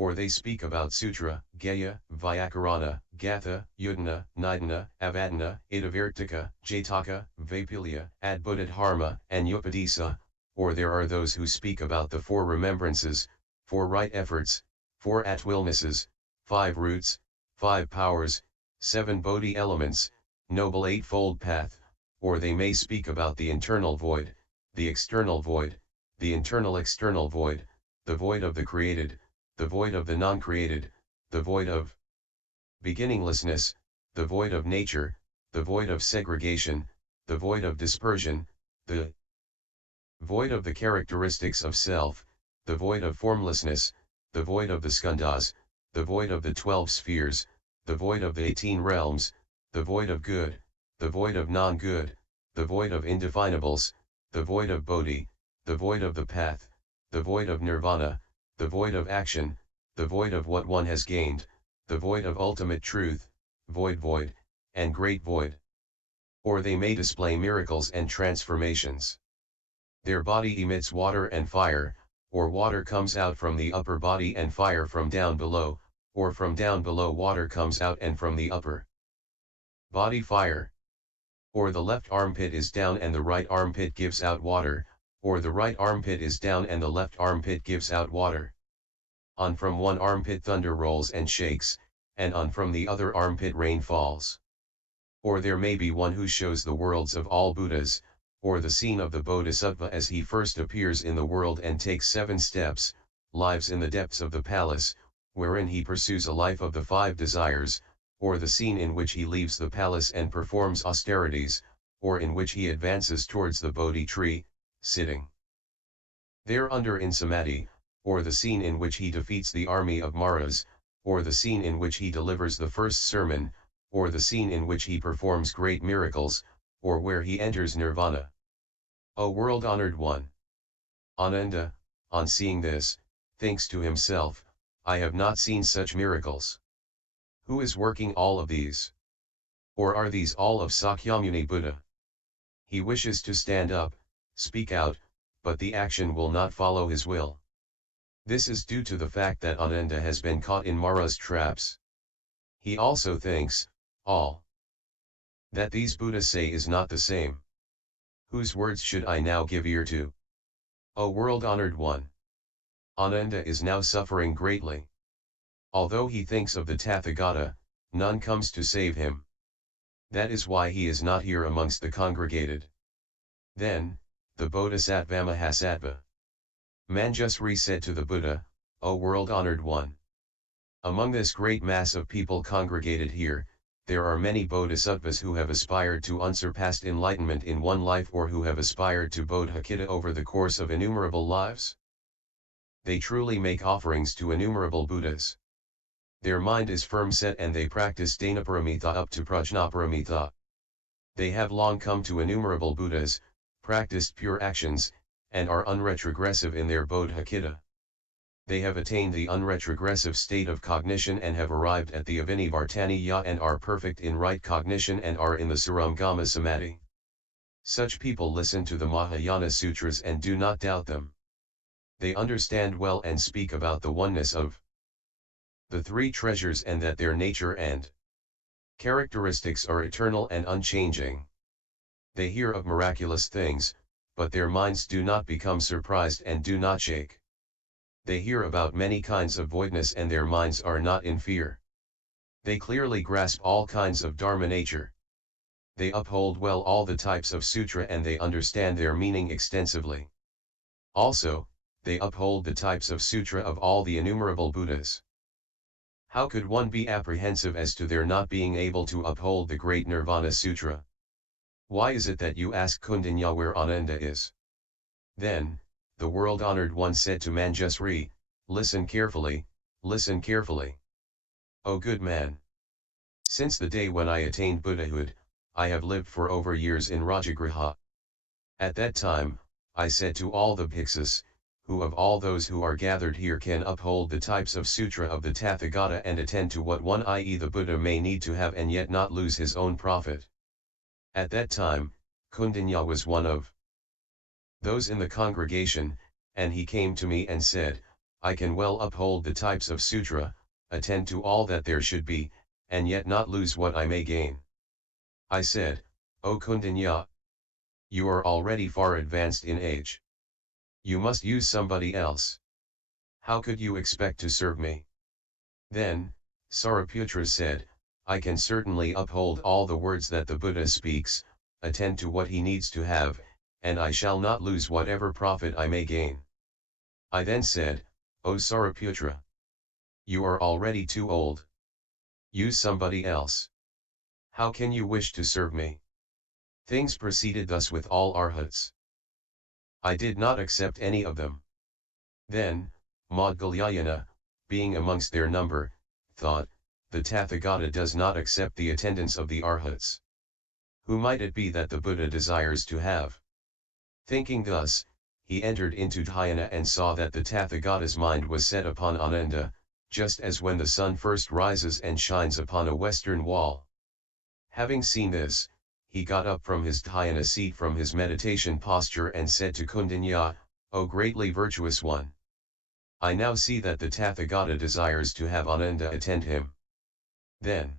or they speak about Sutra, Gaya, Vyakarana, Gatha, Udana, Nidana, Avadana, Itavirtika, Jataka, Vaipilya, Adbhuddharma, and Upadisa, or there are those who speak about the 4 remembrances, 4 right efforts, 4 at-willnesses, 5 roots, 5 powers, 7 bodhi elements, noble eightfold path, or they may speak about the internal void, the external void, the internal external void, the void of the created, the void of the non-created, the void of beginninglessness, the void of nature, the void of segregation, the void of dispersion, the void of the characteristics of self, the void of formlessness, the void of the skandhas, the void of the 12 spheres, the void of the 18 realms, the void of good, the void of non-good, the void of indefinables, the void of bodhi, the void of the path, the void of nirvana, the void of action, the void of what one has gained, the void of ultimate truth, void, and great void. Or they may display miracles and transformations. Their body emits water and fire, or water comes out from the upper body and fire from down below, or from down below water comes out and from the upper body fire. Or the left armpit is down and the right armpit gives out water, or the right armpit is down and the left armpit gives out water. On from one armpit thunder rolls and shakes, and on from the other armpit rain falls. Or there may be one who shows the worlds of all Buddhas, or the scene of the Bodhisattva as he first appears in the world and takes 7 steps, lives in the depths of the palace, wherein he pursues a life of the 5 desires, or the scene in which he leaves the palace and performs austerities, or in which he advances towards the Bodhi tree, sitting thereunder in samadhi, or the scene in which he defeats the army of Maras, or the scene in which he delivers the first sermon, or the scene in which he performs great miracles, or where he enters nirvana. O world-honored one! Ananda, on seeing this, thinks to himself, I have not seen such miracles. Who is working all of these? Or are these all of Sakyamuni Buddha? He wishes to stand up, speak out, but the action will not follow his will. This is due to the fact that Ananda has been caught in Mara's traps. He also thinks, all that these Buddhas say is not the same. Whose words should I now give ear to? O world-honored one! Ananda is now suffering greatly. Although he thinks of the Tathagata, none comes to save him. That is why he is not here amongst the congregated. Then, the Bodhisattva Mahasattva Manjusri said to the Buddha, O world-honored one! Among this great mass of people congregated here, there are many bodhisattvas who have aspired to unsurpassed enlightenment in one life or who have aspired to bodhicitta over the course of innumerable lives. They truly make offerings to innumerable Buddhas. Their mind is firm set and they practice Danaparamita up to Prajnaparamita. They have long come to innumerable Buddhas, practiced pure actions, and are unretrogressive in their bodhicitta. They have attained the unretrogressive state of cognition and have arrived at the avinivartaniya and are perfect in right cognition and are in the Sarangama Samadhi. Such people listen to the Mahayana Sutras and do not doubt them. They understand well and speak about the oneness of the 3 treasures and that their nature and characteristics are eternal and unchanging. They hear of miraculous things, but their minds do not become surprised and do not shake. They hear about many kinds of voidness and their minds are not in fear. They clearly grasp all kinds of dharma nature. They uphold well all the types of sutra and they understand their meaning extensively. Also, they uphold the types of sutra of all the innumerable Buddhas. How could one be apprehensive as to their not being able to uphold the great Nirvana Sutra? Why is it that you ask Kaundinya where Ananda is? Then, the world-honored one said to Manjusri, listen carefully, listen carefully. O good man! Since the day when I attained Buddhahood, I have lived for over years in Rajagriha. At that time, I said to all the bhiksus, who of all those who are gathered here can uphold the types of sutra of the Tathagata and attend to what one i.e. the Buddha may need to have and yet not lose his own profit. At that time, Kaundinya was one of those in the congregation, and he came to me and said, I can well uphold the types of sutra, attend to all that there should be, and yet not lose what I may gain. I said, O Kaundinya, you are already far advanced in age. You must use somebody else. How could you expect to serve me? Then, Sariputra said, I can certainly uphold all the words that the Buddha speaks, attend to what he needs to have, and I shall not lose whatever profit I may gain. I then said, O Sariputra, you are already too old. Use somebody else. How can you wish to serve me? Things proceeded thus with all arhats. I did not accept any of them. Then, Maudgalyayana, being amongst their number, thought, the Tathagata does not accept the attendance of the arhats. Who might it be that the Buddha desires to have? Thinking thus, he entered into dhyana and saw that the Tathagata's mind was set upon Ananda, just as when the sun first rises and shines upon a western wall. Having seen this, he got up from his dhyana seat from his meditation posture and said to Kaundinya, O greatly virtuous one, I now see that the Tathagata desires to have Ananda attend him. Then,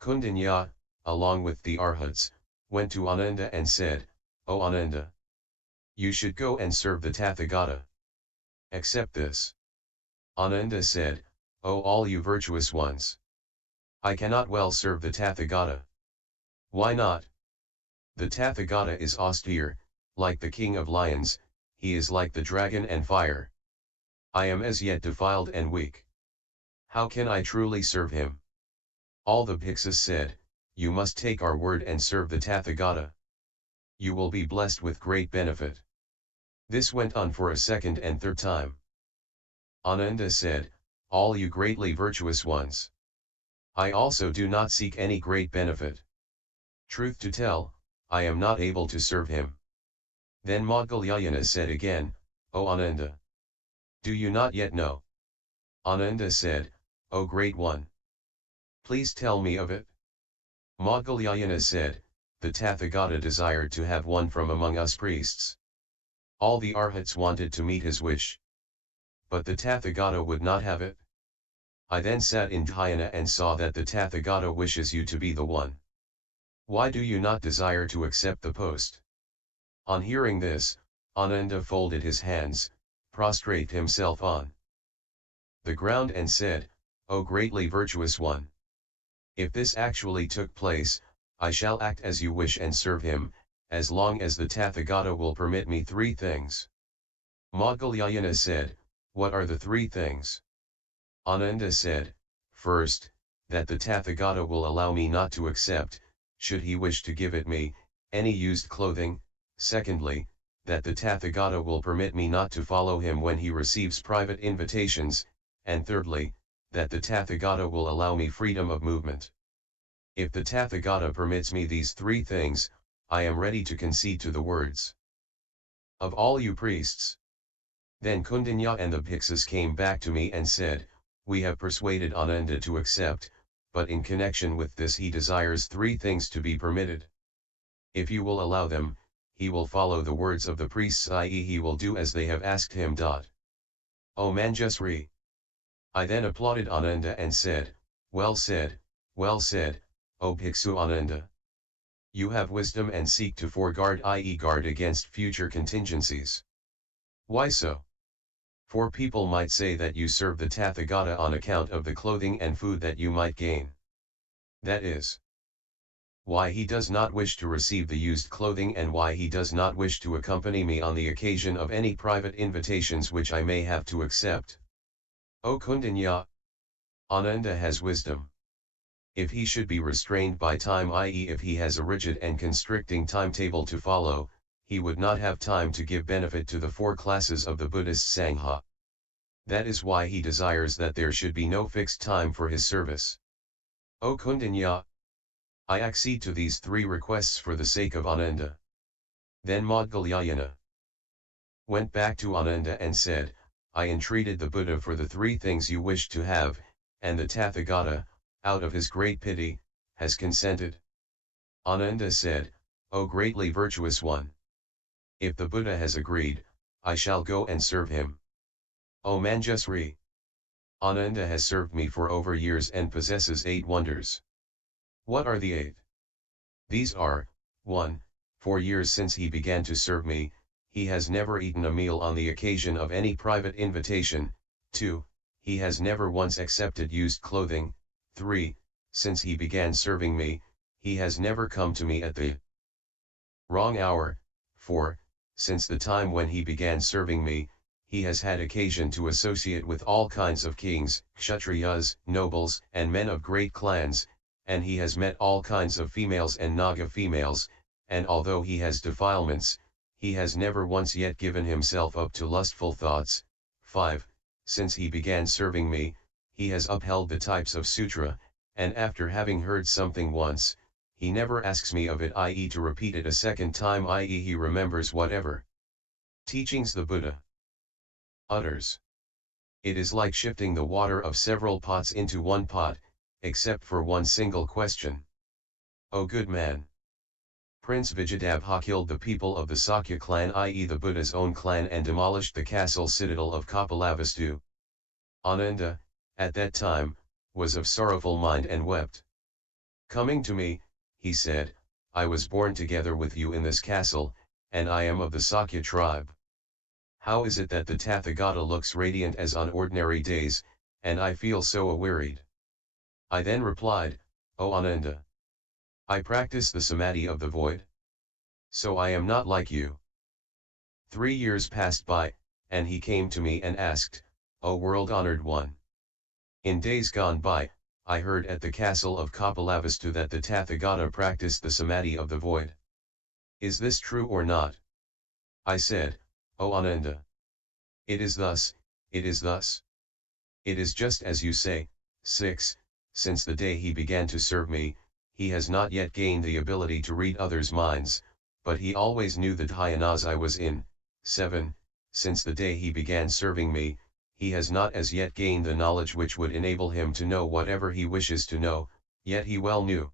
Kaundinya, along with the arhats, went to Ananda and said, O Ananda, you should go and serve the Tathagata. Accept this. Ananda said, O all you virtuous ones, I cannot well serve the Tathagata. Why not? The Tathagata is austere, like the king of lions, he is like the dragon and fire. I am as yet defiled and weak. How can I truly serve him? All the bhikshus said, you must take our word and serve the Tathagata. You will be blessed with great benefit. This went on for a second and third time. Ananda said, all you greatly virtuous ones, I also do not seek any great benefit. Truth to tell, I am not able to serve him. Then Maudgalyayana said again, O Ananda, do you not yet know? Ananda said, O great one, please tell me of it. Maudgalyayana said, the Tathagata desired to have one from among us priests. All the arhats wanted to meet his wish. But the Tathagata would not have it. I then sat in dhyana and saw that the Tathagata wishes you to be the one. Why do you not desire to accept the post? On hearing this, Ananda folded his hands, prostrated himself on the ground and said, O greatly virtuous one, if this actually took place, I shall act as you wish and serve him, as long as the Tathagata will permit me three things. Maudgalyayana said, what are the three things? Ananda said, first, that the Tathagata will allow me not to accept, should he wish to give it me, any used clothing. Secondly, that the Tathagata will permit me not to follow him when he receives private invitations, and thirdly, that the Tathagata will allow me freedom of movement. If the Tathagata permits me these three things, I am ready to concede to the words of all you priests. Then Kaundinya and the bhikshus came back to me and said, we have persuaded Ananda to accept, but in connection with this he desires three things to be permitted. If you will allow them, he will follow the words of the priests, i.e. he will do as they have asked him. O Manjusri! I then applauded Ananda and said, well said, O Bhiksu Ananda. You have wisdom and seek to foreguard, i.e. guard against future contingencies. Why so? For people might say that you serve the Tathagata on account of the clothing and food that you might gain. That is why he does not wish to receive the used clothing and why he does not wish to accompany me on the occasion of any private invitations which I may have to accept. O Kaundinya, Ananda has wisdom. If he should be restrained by time, i.e. if he has a rigid and constricting timetable to follow, he would not have time to give benefit to the four classes of the Buddhist Sangha. That is why he desires that there should be no fixed time for his service. O Kaundinya, I accede to these three requests for the sake of Ananda. Then Maudgalyayana went back to Ananda and said, I entreated the Buddha for the three things you wished to have, and the Tathagata, out of his great pity, has consented. Ananda said, O greatly virtuous one, if the Buddha has agreed, I shall go and serve him. O Manjusri! Ananda has served me for over years and possesses 8 wonders. What are the 8? These are, 1. 4 years since he began to serve me, he has never eaten a meal on the occasion of any private invitation. 2. He has never once accepted used clothing. 3. Since he began serving me, he has never come to me at the wrong hour. 4. Since the time when he began serving me, he has had occasion to associate with all kinds of kings, kshatriyas, nobles, and men of great clans, and he has met all kinds of females and naga females, and although he has defilements, he has never once yet given himself up to lustful thoughts. 5. Since he began serving me, he has upheld the types of sutra, and after having heard something once, he never asks me of it, i.e. to repeat it a second time, i.e. he remembers whatever teachings the Buddha utters. It is like shifting the water of several pots into one pot, except for one single question. O good man! Prince Vijayadabha killed the people of the Sakya clan, i.e. the Buddha's own clan, and demolished the castle citadel of Kapilavastu. Ananda, at that time, was of sorrowful mind and wept. Coming to me, he said, I was born together with you in this castle, and I am of the Sakya tribe. How is it that the Tathagata looks radiant as on ordinary days, and I feel so wearied? I then replied, O Ananda! I practice the samadhi of the void. So I am not like you. 3 years passed by, and he came to me and asked, O world-honored one! In days gone by, I heard at the castle of Kapilavastu that the Tathagata practiced the samadhi of the void. Is this true or not? I said, O Ananda! It is thus, it is thus. It is just as you say. 6. Since the day he began to serve me, he has not yet gained the ability to read others' minds, but he always knew the dhyanas I was in. 7. Since the day he began serving me, he has not as yet gained the knowledge which would enable him to know whatever he wishes to know, yet he well knew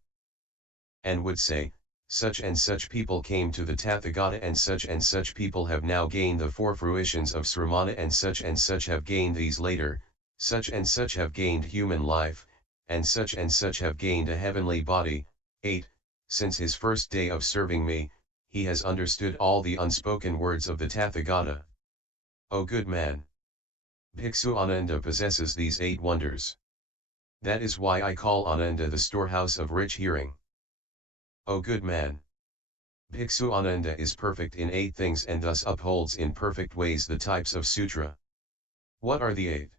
and would say, such and such people came to the Tathagata, and such people have now gained the 4 fruitions of sramana, and such have gained these later, such and such have gained human life, and such have gained a heavenly body. 8. Since his first day of serving me, he has understood all the unspoken words of the Tathagata. O good man! Bhiksu Ananda possesses these 8 wonders. That is why I call Ananda the storehouse of rich hearing. O good man! Bhiksu Ananda is perfect in 8 things and thus upholds in perfect ways the types of sutra. What are the 8?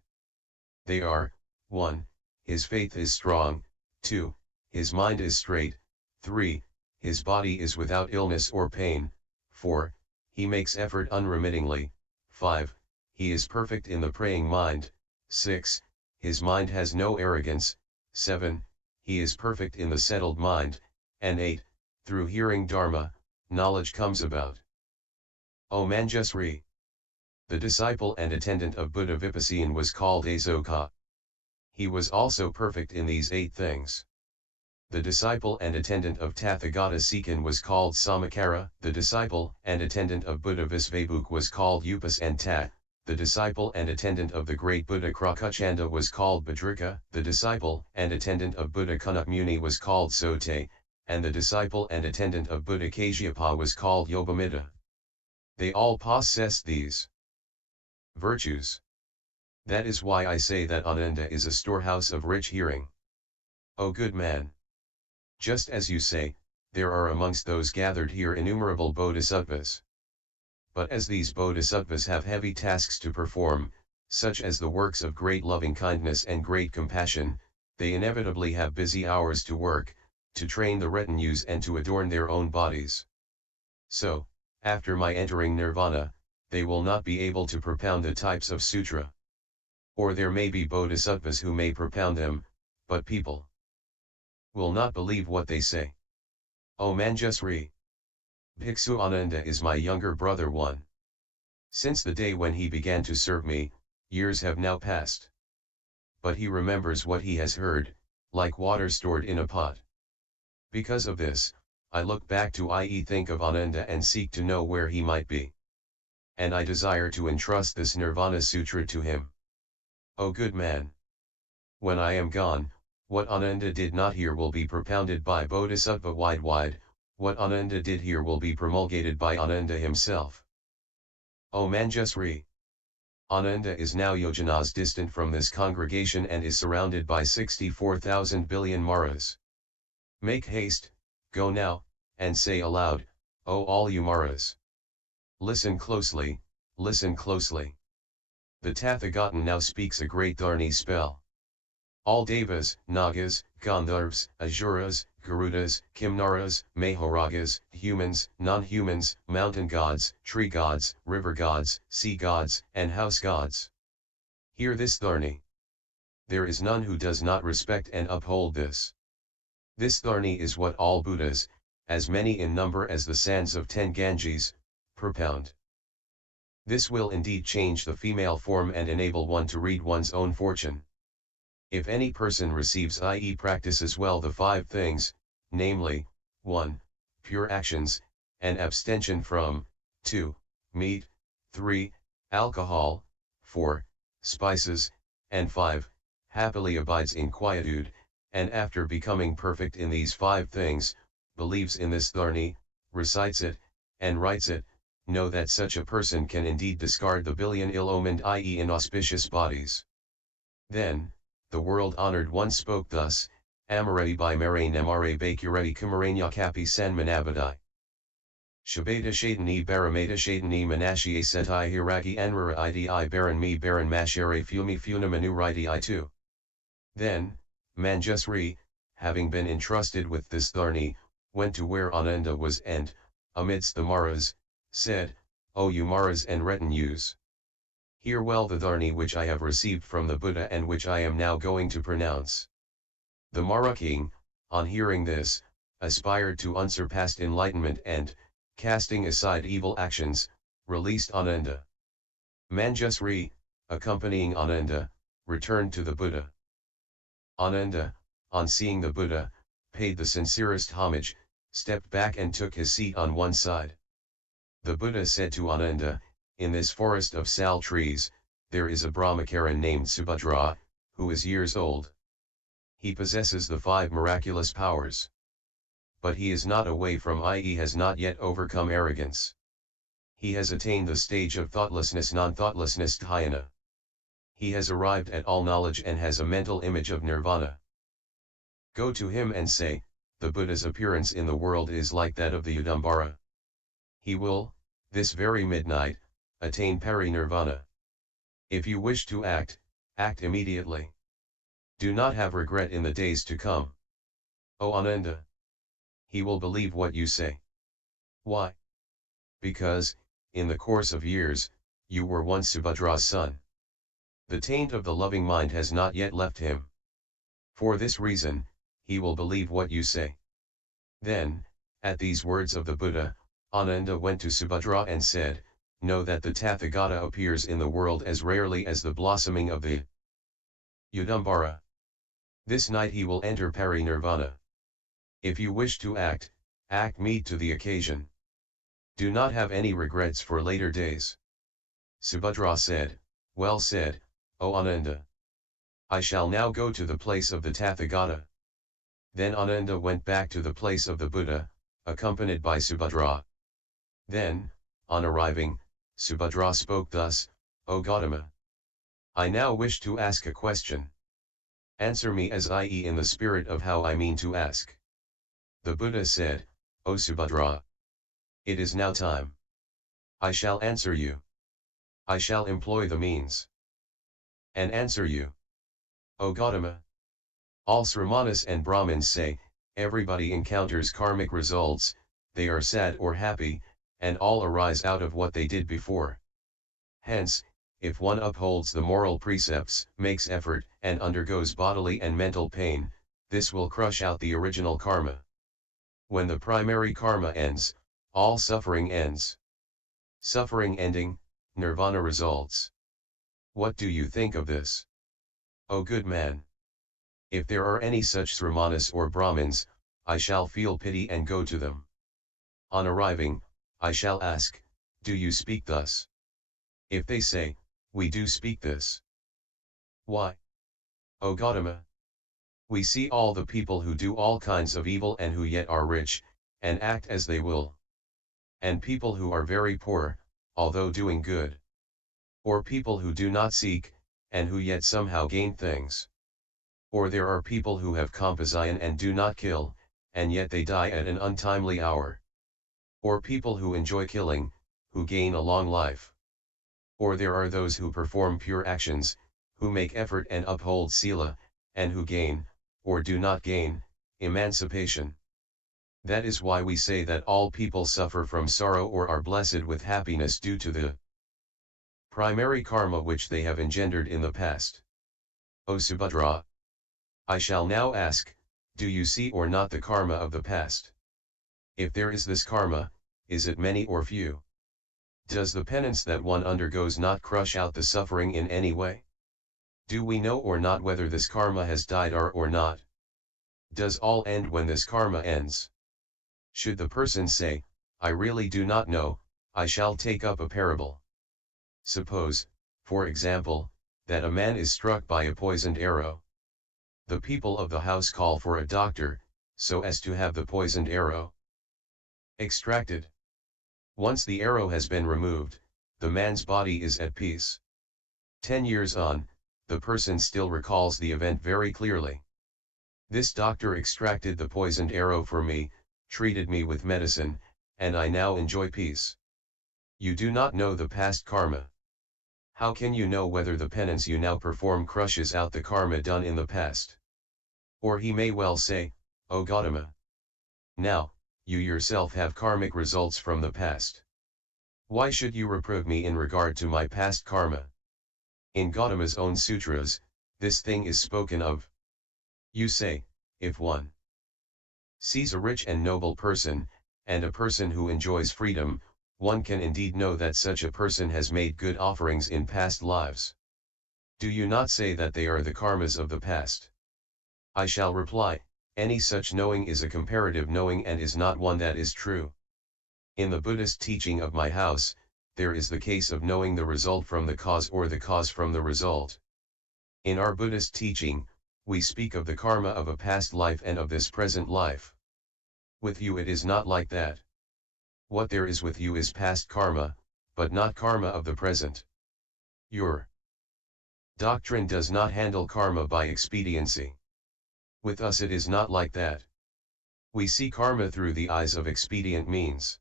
They are, 1. His faith is strong. 2. His mind is straight. 3. His body is without illness or pain. 4. He makes effort unremittingly. 5. He is perfect in the praying mind. 6. His mind has no arrogance. 7. He is perfect in the settled mind. And 8. Through hearing dharma, knowledge comes about. O Manjusri! The disciple and attendant of Buddha Vipassana was called Asoka. He was also perfect in these 8 things. The disciple and attendant of Tathagata Sekin was called Samakara. The disciple and attendant of Buddha Visvabhuk was called Upas and Tat. The disciple and attendant of the great Buddha Krakuchanda was called Bhadrika. The disciple and attendant of Buddha Kanakmuni was called Sote, and the disciple and attendant of Buddha Kashyapa was called Yobamita. They all possessed these virtues. That is why I say that Ananda is a storehouse of rich hearing. O good man! Just as you say, there are amongst those gathered here innumerable bodhisattvas. But as these bodhisattvas have heavy tasks to perform, such as the works of great loving-kindness and great compassion, they inevitably have busy hours to work, to train the retinues and to adorn their own bodies. So, after my entering nirvana, they will not be able to propound the types of sutra. Or there may be bodhisattvas who may propound them, but people will not believe what they say. O Manjusri! Bhiksu Ananda is my younger brother one. Since the day when he began to serve me, years have now passed. But he remembers what he has heard, like water stored in a pot. Because of this, I look back to, i.e. think of Ananda and seek to know where he might be. and I desire to entrust this Nirvana Sutra to him. O good man! When I am gone, what Ananda did not hear will be propounded by Bodhisattva wide, what Ananda did hear will be promulgated by Ananda himself. O Manjusri! Ananda is now yojanas distant from this congregation and is surrounded by 64,000 billion maras. Make haste, go now, and say aloud, O all you maras! Listen closely, listen closely. The Tathagata now speaks a great Dharni spell. All Devas, Nagas, Gandharvas, Asuras, Garudas, Kimnaras, Mahoragas, humans, non-humans, mountain gods, tree gods, river gods, sea gods, and house gods. Hear this Dharni. There is none who does not respect and uphold this. This Dharni is what all Buddhas, as many in number as the sands of 10 Ganges, propound. This will indeed change the female form and enable one to read one's own fortune. If any person receives, i.e. practices well the 5 things, namely, 1. Pure actions, and abstention from, 2. Meat, 3. Alcohol, 4. Spices, and 5. Happily abides in quietude, and after becoming perfect in these 5 things, believes in this Dharni, recites it, and writes it, know that such a person can indeed discard the billion ill-omened, i.e. inauspicious bodies. Then, the world-honored one spoke thus, Amareti by Mare Namare Bakureti Kumaranya Kapi San Manavadai. Shabeta Shaitani Barameta Shaitani Manashie Setai Hiragi Anrara Idi Baran Mi Baran Mashere Fumi Funa Manu Ridi I 2. Then, Manjusri, having been entrusted with this Dharni, went to where Ananda was and, amidst the Maras, said, O you Maras and retinues! Hear well the Dharni which I have received from the Buddha and which I am now going to pronounce. The Mara king, on hearing this, aspired to unsurpassed enlightenment and, casting aside evil actions, released Ananda. Manjusri, accompanying Ananda, returned to the Buddha. Ananda, on seeing the Buddha, paid the sincerest homage, stepped back and took his seat on one side. The Buddha said to Ananda, in this forest of sal trees, there is a Brahmacharin named Subhadra, who is years old. He possesses the 5 miraculous powers. But he is not away from, i.e. has not yet overcome arrogance. He has attained the stage of thoughtlessness, non-thoughtlessness dhyana. He has arrived at all knowledge and has a mental image of nirvana. Go to him and say, the Buddha's appearance in the world is like that of the Udambara. He will, this very midnight, attain parinirvana. If you wish to act, act immediately. Do not have regret in the days to come. O Ananda! He will believe what you say. Why? Because, in the course of years, you were once Subhadra's son. The taint of the loving mind has not yet left him. For this reason, he will believe what you say. Then, at these words of the Buddha, Ananda went to Subhadra and said, know that the Tathagata appears in the world as rarely as the blossoming of the Udambara. This night he will enter parinirvana. If you wish to act, meet to the occasion. Do not have any regrets for later days. Subhadra said, well said, O Ananda. I shall now go to the place of the Tathagata. Then Ananda went back to the place of the Buddha, accompanied by Subhadra. Then, on arriving, Subhadra spoke thus, O Gautama! I now wish to ask a question. Answer me as i.e. in the spirit of how I mean to ask. The Buddha said, O Subhadra! It is now time. I shall answer you. I shall employ the means. And answer you. O Gautama! All Sramanas and Brahmins say, everybody encounters karmic results, they are sad or happy, and all arise out of what they did before. Hence, if one upholds the moral precepts, makes effort, and undergoes bodily and mental pain, this will crush out the original karma. When the primary karma ends, all suffering ends. Suffering ending, nirvana results. What do you think of this? O good man! If there are any such Sramanas or Brahmins, I shall feel pity and go to them. On arriving, I shall ask, do you speak thus? If they say, we do speak this. Why? O Gautama, we see all the people who do all kinds of evil and who yet are rich, and act as they will. And people who are very poor, although doing good. Or people who do not seek, and who yet somehow gain things. Or there are people who have compassion and do not kill, and yet they die at an untimely hour. Or people who enjoy killing, who gain a long life. Or there are those who perform pure actions, who make effort and uphold sila, and who gain, or do not gain, emancipation. That is why we say that all people suffer from sorrow or are blessed with happiness due to the primary karma which they have engendered in the past. O Subhadra, I shall now ask, do you see or not the karma of the past? If there is this karma, is it many or few? Does the penance that one undergoes not crush out the suffering in any way? Do we know or not whether this karma has died or not? Does all end when this karma ends? Should the person say, I really do not know, I shall take up a parable. Suppose, for example, that a man is struck by a poisoned arrow. The people of the house call for a doctor, so as to have the poisoned arrow extracted. Once the arrow has been removed, the man's body is at peace. 10 years on, the person still recalls the event very clearly. This doctor extracted the poisoned arrow for me, treated me with medicine, and I now enjoy peace. You do not know the past karma. How can you know whether the penance you now perform crushes out the karma done in the past? Or he may well say, O Gautama, now, you yourself have karmic results from the past. Why should you reprove me in regard to my past karma? In Gautama's own sutras, this thing is spoken of. You say, if one sees a rich and noble person, and a person who enjoys freedom, one can indeed know that such a person has made good offerings in past lives. Do you not say that they are the karmas of the past? I shall reply, any such knowing is a comparative knowing and is not one that is true. In the Buddhist teaching of my house, there is the case of knowing the result from the cause or the cause from the result. In our Buddhist teaching, we speak of the karma of a past life and of this present life. With you it is not like that. What there is with you is past karma, but not karma of the present. Your doctrine does not handle karma by expediency. With us it is not like that. We see karma through the eyes of expedient means.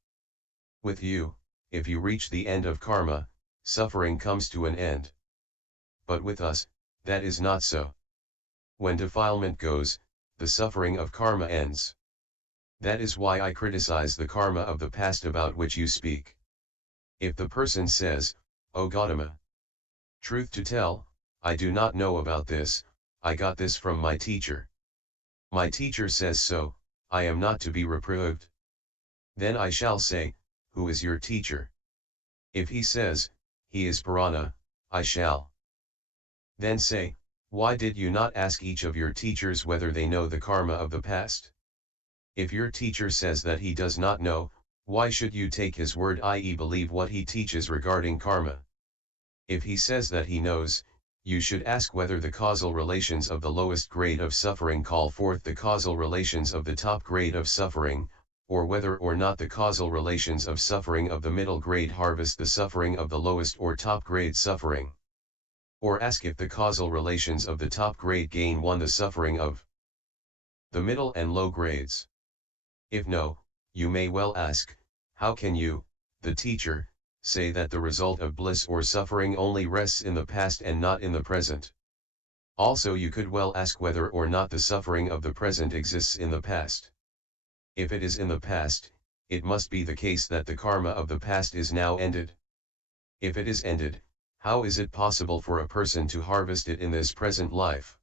With you, if you reach the end of karma, suffering comes to an end. But with us, that is not so. When defilement goes, the suffering of karma ends. That is why I criticize the karma of the past about which you speak. If the person says, O Gautama, truth to tell, I do not know about this, I got this from my teacher. My teacher says so, I am not to be reproved. Then I shall say, who is your teacher? If he says, he is Purana, I shall then say, why did you not ask each of your teachers whether they know the karma of the past? If your teacher says that he does not know, why should you take his word, i.e. believe what he teaches regarding karma? If he says that he knows, you should ask whether the causal relations of the lowest grade of suffering call forth the causal relations of the top grade of suffering, or whether or not the causal relations of suffering of the middle grade harvest the suffering of the lowest or top grade suffering. Or ask if the causal relations of the top grade gain one the suffering of the middle and low grades. If no, you may well ask, how can you, the teacher, say that the result of bliss or suffering only rests in the past and not in the present? Also you could well ask whether or not the suffering of the present exists in the past. If it is in the past, it must be the case that the karma of the past is now ended. If it is ended, how is it possible for a person to harvest it in this present life?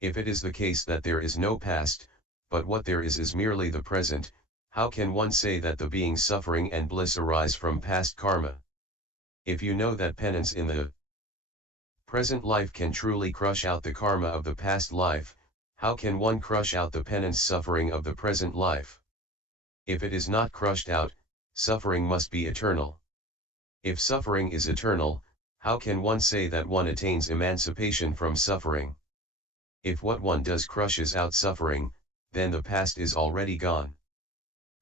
If it is the case that there is no past, but what there is merely the present, how can one say that the being suffering and bliss arise from past karma? If you know that penance in the present life can truly crush out the karma of the past life, how can one crush out the penance suffering of the present life? If it is not crushed out, suffering must be eternal. If suffering is eternal, how can one say that one attains emancipation from suffering? If what one does crushes out suffering, then the past is already gone.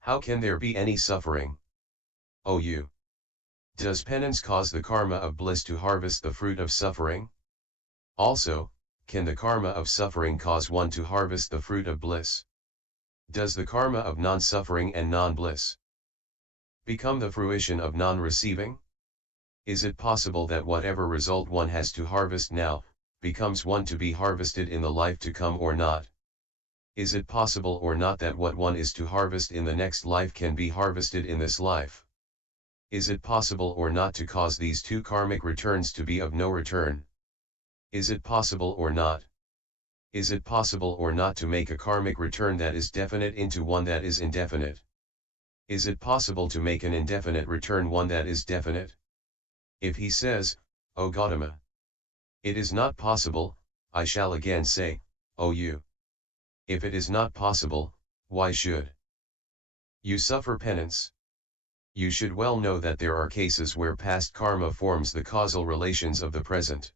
How can there be any suffering? O you! Does penance cause the karma of bliss to harvest the fruit of suffering? Also, can the karma of suffering cause one to harvest the fruit of bliss? Does the karma of non-suffering and non-bliss become the fruition of non-receiving? Is it possible that whatever result one has to harvest now, becomes one to be harvested in the life to come or not? Is it possible or not that what one is to harvest in the next life can be harvested in this life? Is it possible or not to cause these two karmic returns to be of no return? Is it possible or not? Is it possible or not to make a karmic return that is definite into one that is indefinite? Is it possible to make an indefinite return one that is definite? If he says, O Gautama, it is not possible, I shall again say, O you! If it is not possible, why should you suffer penance? You should well know that there are cases where past karma forms the causal relations of the present.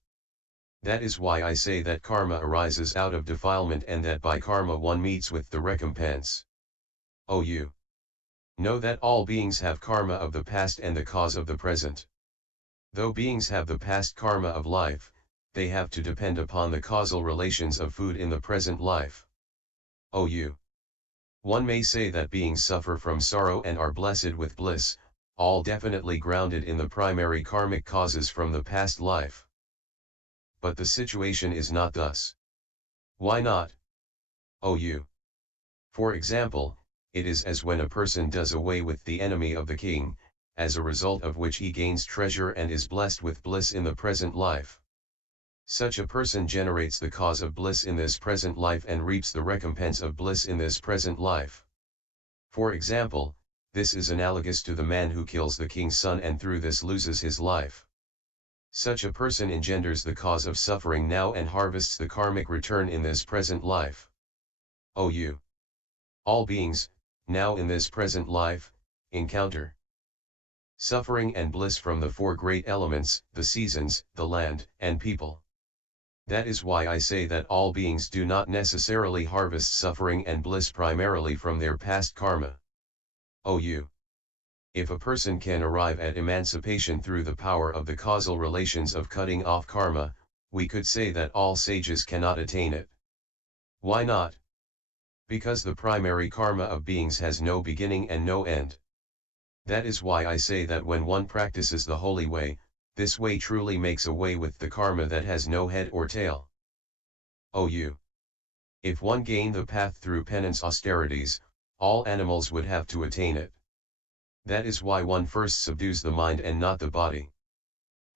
That is why I say that karma arises out of defilement and that by karma one meets with the recompense. O you! Know that all beings have karma of the past and the cause of the present. Though beings have the past karma of life, they have to depend upon the causal relations of food in the present life. O you! One may say that beings suffer from sorrow and are blessed with bliss, all definitely grounded in the primary karmic causes from the past life. But the situation is not thus. Why not? O you! For example, it is as when a person does away with the enemy of the king, as a result of which he gains treasure and is blessed with bliss in the present life. Such a person generates the cause of bliss in this present life and reaps the recompense of bliss in this present life. For example, this is analogous to the man who kills the king's son and through this loses his life. Such a person engenders the cause of suffering now and harvests the karmic return in this present life. O you! All beings, now in this present life, encounter suffering and bliss from the four great elements, the seasons, the land, and people. That is why I say that all beings do not necessarily harvest suffering and bliss primarily from their past karma. O you! If a person can arrive at emancipation through the power of the causal relations of cutting off karma, we could say that all sages cannot attain it. Why not? Because the primary karma of beings has no beginning and no end. That is why I say that when one practices the holy way, this way truly makes away with the karma that has no head or tail. O you! If one gained the path through penance austerities, all animals would have to attain it. That is why one first subdues the mind and not the body.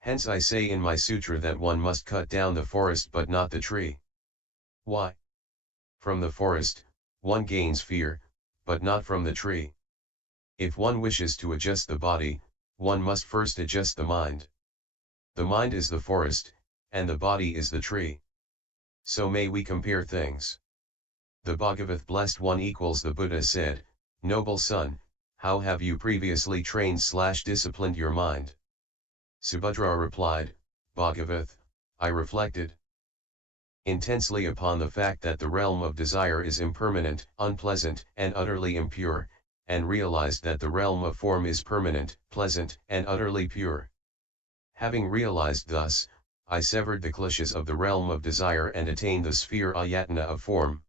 Hence I say in my sutra that one must cut down the forest but not the tree. Why? From the forest, one gains fear, but not from the tree. If one wishes to adjust the body, one must first adjust the mind. The mind is the forest, and the body is the tree. So may we compare things. The Bhagavat blessed one equals the Buddha said, Noble son, how have you previously trained/disciplined your mind? Subhadra replied, Bhagavat, I reflected intensely upon the fact that the realm of desire is impermanent, unpleasant, and utterly impure, and realized that the realm of form is permanent, pleasant, and utterly pure. Having realized thus, I severed the kleshas of the realm of desire and attained the sphere ayatana of form.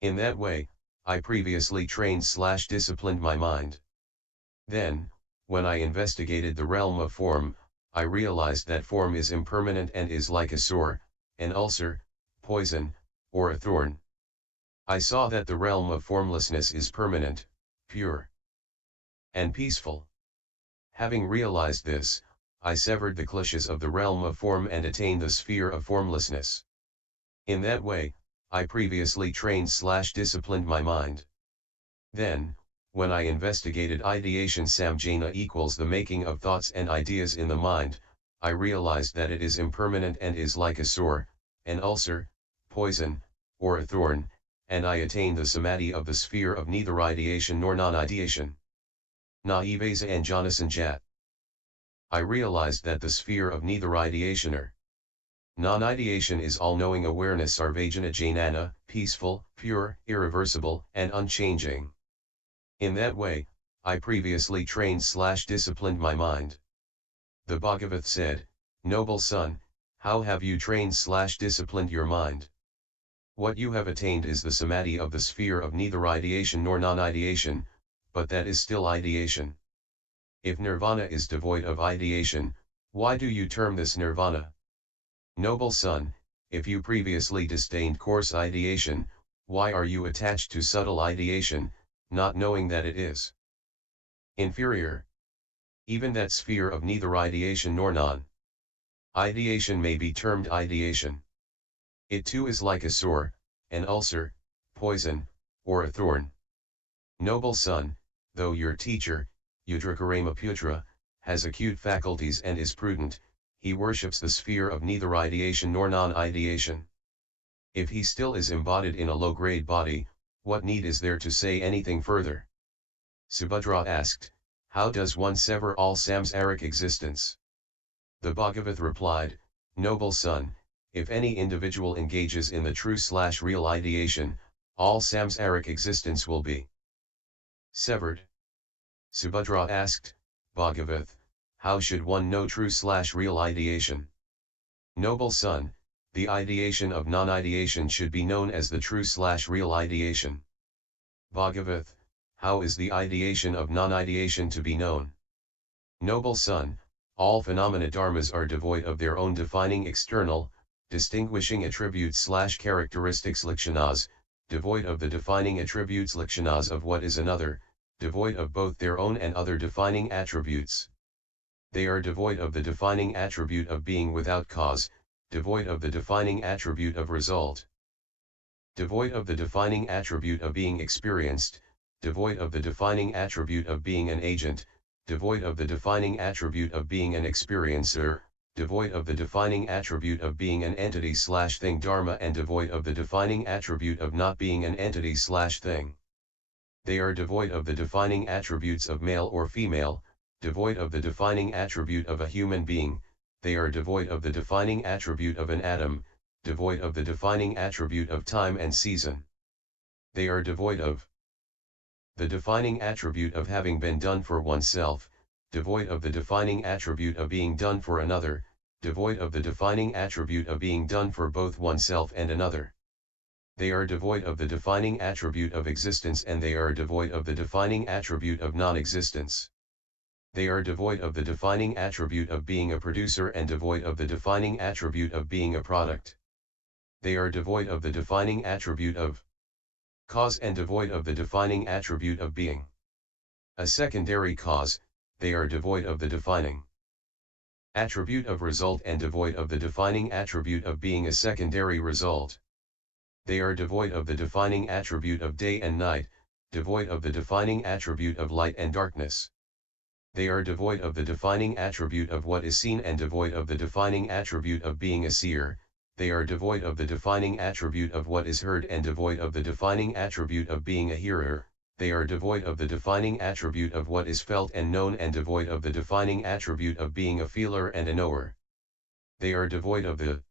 In that way, I previously trained/disciplined my mind. Then, when I investigated the realm of form, I realized that form is impermanent and is like a sore, an ulcer, poison, or a thorn. I saw that the realm of formlessness is permanent, pure, and peaceful. Having realized this, I severed the kleshas of the realm of form and attained the sphere of formlessness. In that way, I previously trained/disciplined my mind. Then, when I investigated ideation samjana equals the making of thoughts and ideas in the mind, I realized that it is impermanent and is like a sore, an ulcer, poison, or a thorn, and I attained the samadhi of the sphere of neither ideation nor non-ideation. Na evasa and janasan jat. I realized that the sphere of neither-ideation or non-ideation is all-knowing awareness sarvajana jnana, peaceful, pure, irreversible, and unchanging. In that way, I previously trained/disciplined my mind. The Bhagavat said, "Noble son, how have you trained/disciplined your mind? What you have attained is the samadhi of the sphere of neither ideation nor non-ideation, but that is still ideation. If nirvana is devoid of ideation, why do you term this nirvana? Noble son, if you previously disdained coarse ideation, why are you attached to subtle ideation, not knowing that it is inferior? Even that sphere of neither ideation nor non-ideation may be termed ideation. It too is like a sore, an ulcer, poison, or a thorn. Noble son, though your teacher, Udraka Ramaputra, has acute faculties and is prudent, he worships the sphere of neither ideation nor non-ideation. If he still is embodied in a low-grade body, what need is there to say anything further?" Subhadra asked, "How does one sever all samsaric existence?" The Bhagavat replied, "Noble son, if any individual engages in the true/real ideation, all samsaric existence will be severed." Subhadra asked, "Bhagavat, how should one know true/real ideation?" Noble son, the ideation of non-ideation should be known as the true/real ideation. Bhagavat, how is the ideation of non-ideation to be known? Noble son, all phenomena dharmas are devoid of their own defining external, distinguishing attributes/characteristics lakshanas, devoid of the defining attributes lakshanas of what is another, devoid of both their own and other defining attributes. They are devoid of the defining attribute of being without cause, devoid of the defining attribute of result, devoid of the defining attribute of being experienced, devoid of the defining attribute of being an agent, devoid of the defining attribute of being an experiencer, devoid of the defining attribute of being an entity/thing dharma, and devoid of the defining attribute of not being an entity/thing. They are devoid of the defining attributes of male or female, devoid of the defining attribute of a human being, they are devoid of the defining attribute of an atom, devoid of the defining attribute of time and season. They are devoid of the defining attribute of having been done for oneself, devoid of the defining attribute of being done for another, devoid of the defining attribute of being done for both oneself and another. They are devoid of the defining attribute of existence, and they are devoid of the defining attribute of non-existence. They are devoid of the defining attribute of being a producer and devoid of the defining attribute of being a product. They are devoid of the defining attribute of cause and devoid of the defining attribute of being a secondary cause. They are devoid of the defining attribute of result and devoid of the defining attribute of being a secondary result. They are devoid of the defining attribute of day and night, devoid of the defining attribute of light and darkness. They are devoid of the defining attribute of what is seen and devoid of the defining attribute of being a seer. They are devoid of the defining attribute of what is heard and devoid of the defining attribute of being a hearer. They are devoid of the defining attribute of what is felt and known and devoid of the defining attribute of being a feeler and a knower. They are devoid of the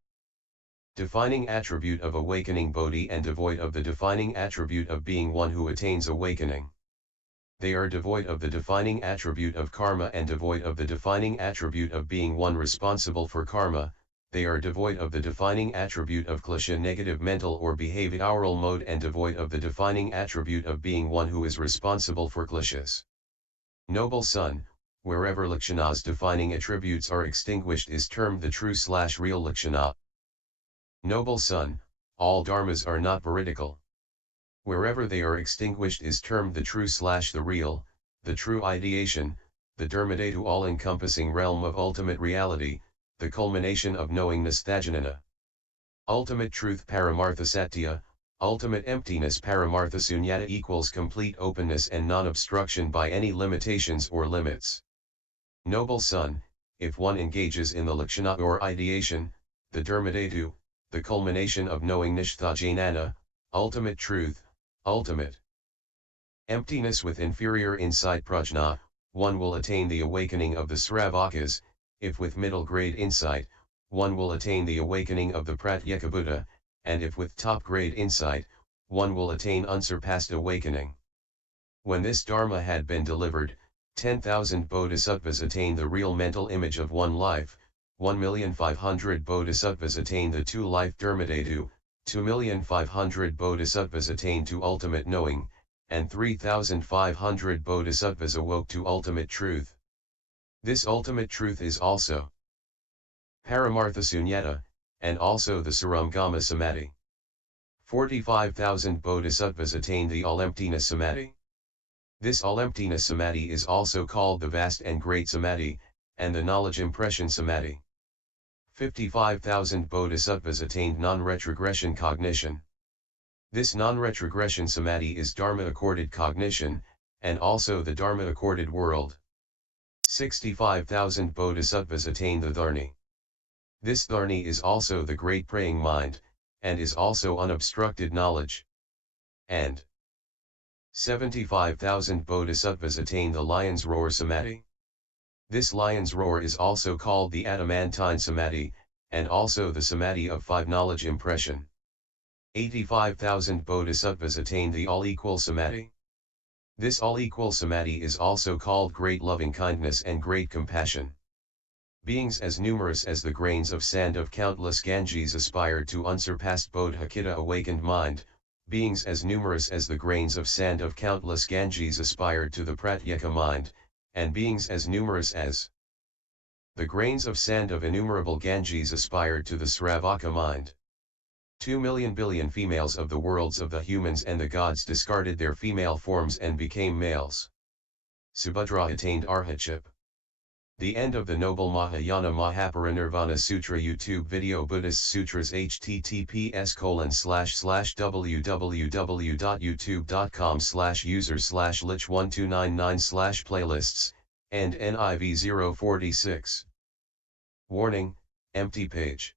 defining attribute of awakening bodhi and devoid of the defining attribute of being one who attains awakening. They are devoid of the defining attribute of karma and devoid of the defining attribute of being one responsible for karma. They are devoid of the defining attribute of klesha negative mental or behavioral mode and devoid of the defining attribute of being one who is responsible for kleshas. Noble son, wherever lakshanas defining attributes are extinguished is termed the true/real lakshana. Noble son, all dharmas are not veridical. Wherever they are extinguished is termed the true/the real, the true ideation, the dharmadhatu all-encompassing realm of ultimate reality, the culmination of knowingness thajnana. Ultimate truth paramartha satya, ultimate emptiness paramartha sunyata equals complete openness and non-obstruction by any limitations or limits. Noble son, if one engages in the lakshana or ideation, the dharmadhatu, the culmination of knowingness thajnana, ultimate truth, ultimate emptiness with inferior insight prajna, one will attain the awakening of the sravakas, if with middle grade insight, one will attain the awakening of the Pratyeka Buddha, and if with top grade insight, one will attain unsurpassed awakening. When this Dharma had been delivered, 10,000 bodhisattvas attained the real mental image of one life, 1,500,000 bodhisattvas attained the two-life Dharmadhatu, 2,500,000 bodhisattvas attained to ultimate knowing, and 3,500 bodhisattvas awoke to ultimate truth. This ultimate truth is also Paramartha Sunyata, and also the Saramgama Samadhi. 45,000 bodhisattvas attained the all-emptiness Samadhi. This all-emptiness Samadhi is also called the vast and great Samadhi, and the knowledge impression Samadhi. 55,000 bodhisattvas attained non-retrogression cognition. This non-retrogression Samadhi is Dharma-accorded cognition, and also the Dharma-accorded world. 65,000 bodhisattvas attained the Dharni. This Dharni is also the great praying mind, and is also unobstructed knowledge. And 75,000 bodhisattvas attained the lion's roar Samadhi. This lion's roar is also called the adamantine Samadhi, and also the Samadhi of five knowledge impression. 85,000 bodhisattvas attained the all-equal Samadhi. This all-equal Samadhi is also called great loving kindness and great compassion. Beings as numerous as the grains of sand of countless Ganges aspired to unsurpassed Bodhicitta awakened mind, beings as numerous as the grains of sand of countless Ganges aspired to the Pratyeka mind, and beings as numerous as the grains of sand of innumerable Ganges aspired to the Sravaka mind. 2,000,000 billion females of the worlds of the humans and the gods discarded their female forms and became males. Subhadra attained arhatship. The end of the Noble Mahayana Mahaparinirvana Sutra YouTube video. Buddhist Sutras https://www.youtube.com/user/lich1299/playlists, and NIV 046. Warning, empty page.